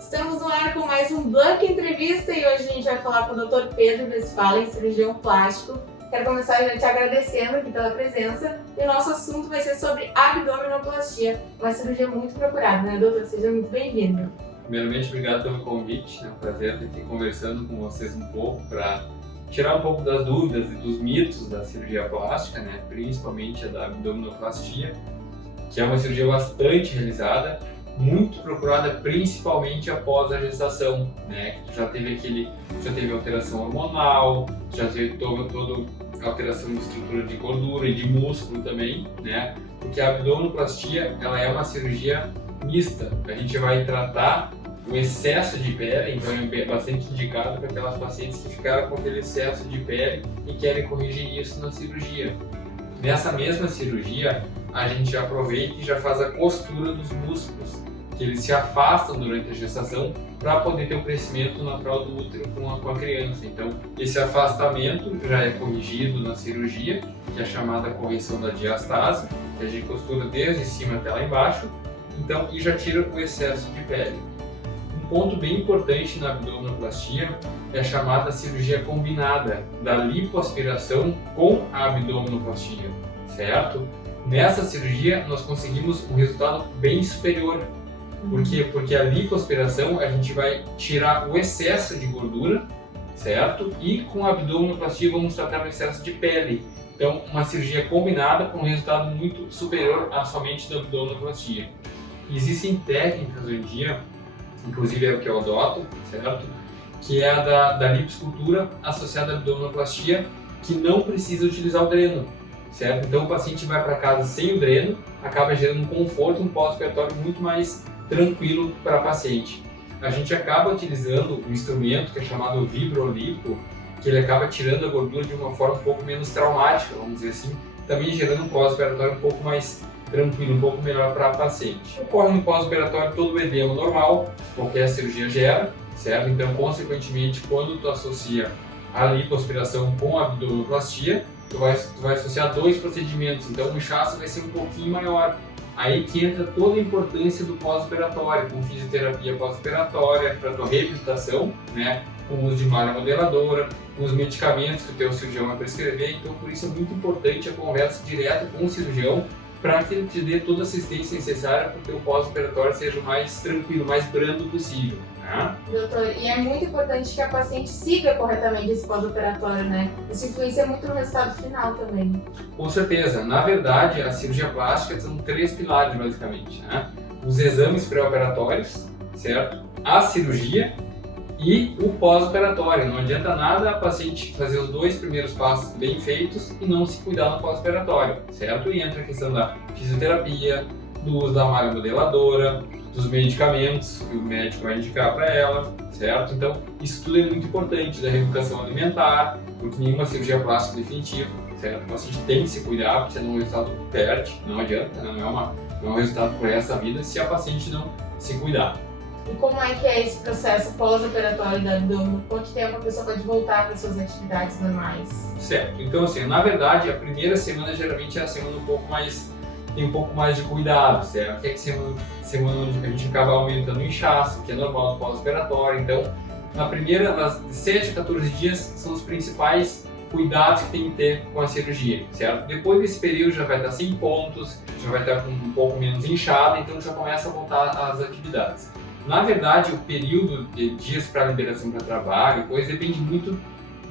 Estamos no ar com mais um Blanca Entrevista e hoje a gente vai falar com o Dr. Pedro Westphalen, cirurgião plástico. Quero começar já te agradecendo aqui pela presença e o nosso assunto vai ser sobre abdominoplastia, uma cirurgia muito procurada, né, doutor? Seja muito bem-vindo. Primeiramente, obrigado pelo convite, é um prazer estar aqui conversando com vocês um pouco para tirar um pouco das dúvidas e dos mitos da cirurgia plástica, né, principalmente a da abdominoplastia, que é uma cirurgia bastante realizada, muito procurada principalmente após a gestação, né, que já teve alteração hormonal, já teve toda alteração de estrutura de gordura e de músculo também, né, porque a abdominoplastia ela é uma cirurgia mista, a gente vai tratar o excesso de pele, então é bastante indicado para aquelas pacientes que ficaram com aquele excesso de pele e querem corrigir isso na cirurgia. Nessa mesma cirurgia, a gente aproveita e já faz a costura dos músculos, que eles se afastam durante a gestação para poder ter o crescimento natural do útero com a criança. Então, esse afastamento já é corrigido na cirurgia, que é chamada correção da diastase, que a gente costura desde cima até lá embaixo, então, e já tira o excesso de pele. Um ponto bem importante na abdominoplastia é a chamada cirurgia combinada da lipoaspiração com a abdominoplastia, certo? Nessa cirurgia nós conseguimos um resultado bem superior. Por quê? Porque a lipoaspiração a gente vai tirar o excesso de gordura, certo? E com a abdominoplastia vamos tratar o excesso de pele. Então, uma cirurgia combinada com um resultado muito superior à somente da abdominoplastia. Existem técnicas hoje em dia, inclusive é o que eu adoto, certo? Que é a da lipoescultura associada à abdominoplastia, que não precisa utilizar o dreno, certo? Então o paciente vai para casa sem o dreno, acaba gerando um conforto, um pós-operatório muito mais tranquilo para a paciente. A gente acaba utilizando um instrumento que é chamado vibrolipo, que ele acaba tirando a gordura de uma forma um pouco menos traumática, vamos dizer assim, também gerando um pós-operatório um pouco mais tranquilo, um pouco melhor para a paciente. Ocorre no pós-operatório todo o edema normal, qualquer cirurgia gera, certo? Então, consequentemente, quando tu associa a lipoaspiração com a abdominoplastia, tu vai associar dois procedimentos, então o inchaço vai ser um pouquinho maior. Aí que entra toda a importância do pós-operatório, com fisioterapia pós-operatória, para a tua reabilitação, né? Com o uso de malha modeladora, com os medicamentos que o teu cirurgião vai prescrever. Então, por isso é muito importante a conversa direta com o cirurgião, para que ele te dê toda a assistência necessária para que o teu pós-operatório seja o mais tranquilo, mais brando possível. Né? Doutor, e é muito importante que a paciente siga corretamente esse pós-operatório, né? Isso influencia muito no resultado final também. Com certeza. Na verdade, a cirurgia plástica são três pilares, basicamente. Né? Os exames pré-operatórios, certo? A cirurgia e o pós-operatório. Não adianta nada a paciente fazer os dois primeiros passos bem feitos e não se cuidar no pós-operatório, certo? E entra a questão da fisioterapia, do uso da malha modeladora, dos medicamentos que o médico vai indicar para ela, certo? Então, isso tudo é muito importante, da reeducação alimentar, porque nenhuma cirurgia plástica é definitiva, certo? O paciente tem que se cuidar, porque senão o resultado perde, não adianta, não é um resultado por essa vida se a paciente não se cuidar. E como é que é esse processo pós-operatório da abdômen? Quanto tempo a pessoa pode voltar para suas atividades normais? Certo. Então, assim, na verdade, a primeira semana geralmente é a semana tem um pouco mais de cuidado, certo? Que é que semana onde a gente acaba aumentando o inchaço, que é normal do pós-operatório. Então, nas 7 a 14 dias são os principais cuidados que tem que ter com a cirurgia, certo? Depois desse período já vai estar sem pontos, já vai estar com um pouco menos inchado, então já começa a voltar às atividades. Na verdade, o período de dias para liberação para trabalho, depende muito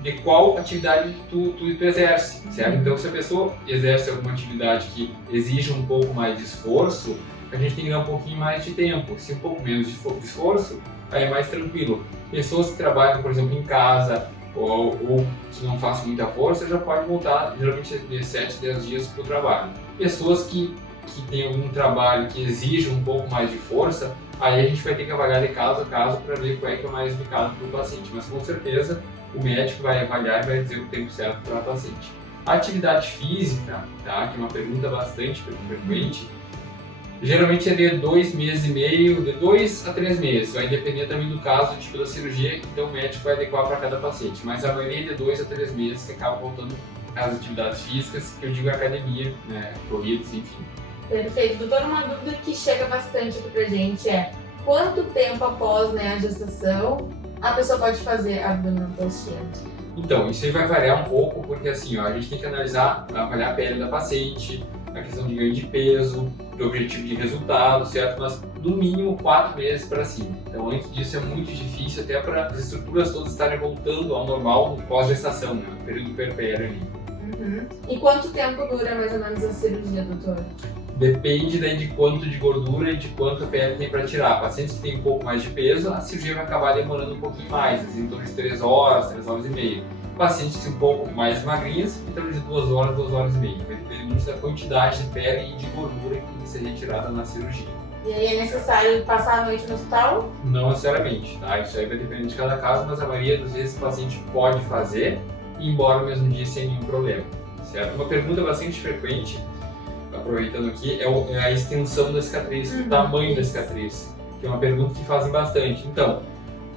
de qual atividade tu exerce, certo? Então, se a pessoa exerce alguma atividade que exige um pouco mais de esforço, a gente tem que dar um pouquinho mais de tempo. Se um pouco menos de esforço, aí é mais tranquilo. Pessoas que trabalham, por exemplo, em casa ou que não fazem muita força, já pode voltar, geralmente, de 7 a 10 dias para o trabalho. Pessoas que têm algum trabalho que exige um pouco mais de força, aí a gente vai ter que avaliar de caso a caso para ver qual é que é mais indicado para o paciente. Mas com certeza o médico vai avaliar e vai dizer o tempo certo para o paciente. A atividade física, tá? Que é uma pergunta bastante frequente, geralmente é de 2 meses e meio, de 2 a 3 meses. Vai depender também do caso, do tipo da cirurgia, então o médico vai adequar para cada paciente. Mas a maioria é de 2 a 3 meses que acaba voltando às atividades físicas, que eu digo academia, né? Corridas, enfim. Perfeito. Doutor, uma dúvida que chega bastante aqui pra gente é: quanto tempo após, né, a gestação a pessoa pode fazer abdominoplastia? Então, isso aí vai variar um pouco, porque assim, ó, a gente tem que avaliar a pele da paciente, a questão de ganho de peso, do objetivo de resultado, certo? Mas no mínimo 4 meses para cima. Então, antes disso é muito difícil, até para as estruturas todas estarem voltando ao normal no pós-gestação, né? No período puerpério ali. Uhum. E quanto tempo dura mais ou menos a cirurgia, doutor? Depende daí de quanto de gordura e de quanto a pele tem para tirar. Pacientes que têm um pouco mais de peso, a cirurgia vai acabar demorando um pouquinho mais, em torno de 3 horas, 3 horas e meia. Pacientes que são um pouco mais magrinhas, em torno de 2 horas, 2 horas e meia. Vai depender muito da quantidade de pele e de gordura que tem que ser retirada na cirurgia. E aí é necessário passar a noite no hospital? Não necessariamente, tá? Isso aí vai depender de cada caso, mas a maioria das vezes o paciente pode fazer e ir embora no mesmo dia sem nenhum problema, certo? Uma pergunta bastante frequente, aproveitando aqui, é a extensão da cicatriz, o tamanho da cicatriz, que é uma pergunta que fazem bastante. Então,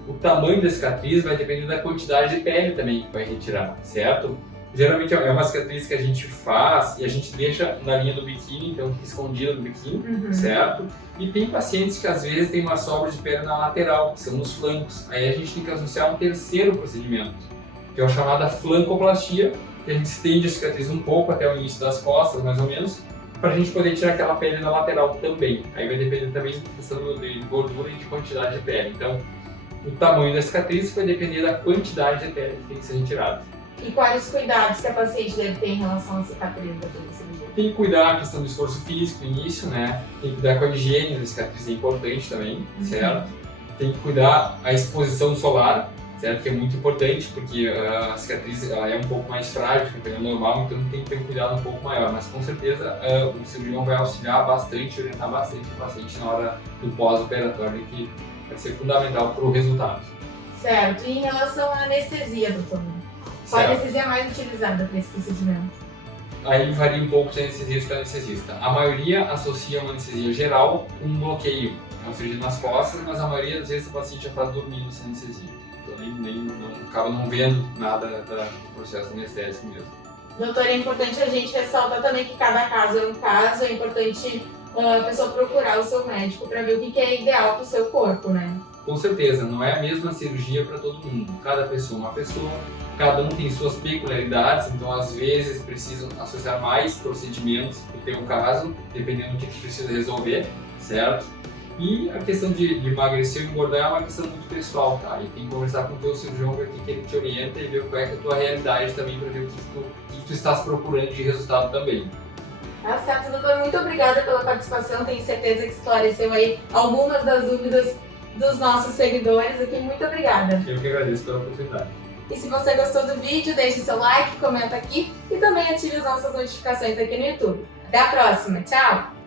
o tamanho da cicatriz vai depender da quantidade de pele também que vai retirar, certo? Geralmente é uma cicatriz que a gente faz e a gente deixa na linha do biquíni, então fica escondida no biquíni, certo? E tem pacientes que às vezes tem uma sobra de pele na lateral, que são nos flancos. Aí a gente tem que associar um terceiro procedimento, que é a chamada flancoplastia, que a gente estende a cicatriz um pouco até o início das costas, mais ou menos, para a gente poder tirar aquela pele na lateral também. Aí vai depender também da questão de gordura e de quantidade de pele. Então, o tamanho da cicatriz vai depender da quantidade de pele que tem que ser retirada. E quais os cuidados que a paciente deve ter em relação à cicatriz da cirurgia? Tem que cuidar da questão do esforço físico no início, né? Tem que cuidar com a higiene da cicatriz, é importante também, certo? Tem que cuidar a exposição solar, certo? Que é muito importante, porque a cicatriz ela é um pouco mais frágil que a pele normal, então tem que ter um cuidado um pouco maior. Mas com certeza o cirurgião vai auxiliar bastante, orientar bastante o paciente na hora do pós-operatório, que vai ser fundamental para o resultado. Certo. E em relação à anestesia, doutor? Qual a anestesia mais utilizada para esse procedimento? Aí varia um pouco de anestesista para anestesista. A maioria associa uma anestesia geral com um bloqueio, uma cirurgia nas costas, mas a maioria das vezes o paciente já está dormindo sem anestesia. Então acaba não vendo nada do processo anestésico mesmo. Doutor, é importante a gente ressaltar também que cada caso é um caso, é importante a pessoa procurar o seu médico para ver o que é ideal para o seu corpo, né? Com certeza, não é a mesma cirurgia para todo mundo. Cada pessoa é uma pessoa, cada um tem suas peculiaridades, então às vezes precisam associar mais procedimentos para o teu caso, dependendo do que precisa resolver, certo? E a questão de emagrecer ou engordar é uma questão muito pessoal, tá? E tem que conversar com o teu cirurgião, ver o que ele te orienta e ver qual é a tua realidade também, para ver o que tu estás procurando de resultado também. Tá certo, doutor. Muito obrigada pela participação. Tenho certeza que esclareceu aí algumas das dúvidas dos nossos seguidores aqui. Muito obrigada. Eu que agradeço pela oportunidade. E se você gostou do vídeo, deixe seu like, comenta aqui e também ative as nossas notificações aqui no YouTube. Até a próxima. Tchau!